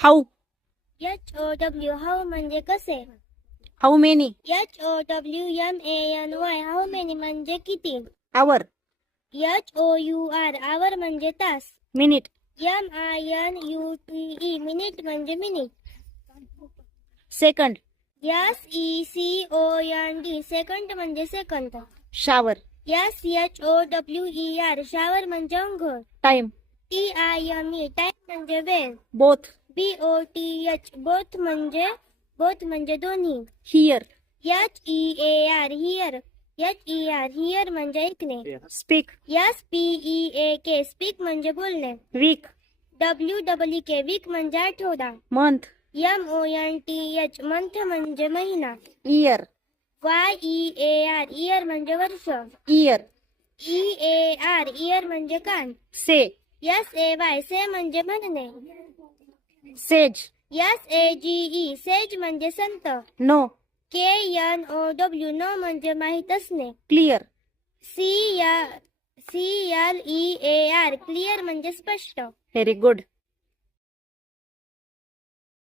How. HOW how म्हणजे कसे. How many. HOWMANY how many म्हणजे किती. आवर. HOUR आवर म्हणजे तास. मिनिट. MINUTE मिनिट म्हणजे मिनिट. सेकंड. SECOND सेकंड म्हणजे सेकंद. शावर. SHOWER शावर म्हणजे अंघोळ. टाइम. TIME टाइम म्हणजे वेळ. बोथ. BOTH बोथ म्हणजे दोन्ही. हियर. HEAR हियर म्हणजे ऐकणे. स्पीक. SPEAK स्पीक म्हणजे बोलणे. वीक. WEEK वीक म्हणजे आठवडा. मंथ. MONTH मंथ म्हणजे महिना. इयर. YEAR इयर म्हणजे वर्ष. इयर. EAR इयर म्हणजे कान. से. SAY से म्हणजे म्हणणे. सेज. SAGE सेज म्हणजे संत. नो. KNOW नो म्हणजे माहित असणे. क्लिअर. CLEAR क्लिअर म्हणजे स्पष्ट. Very good.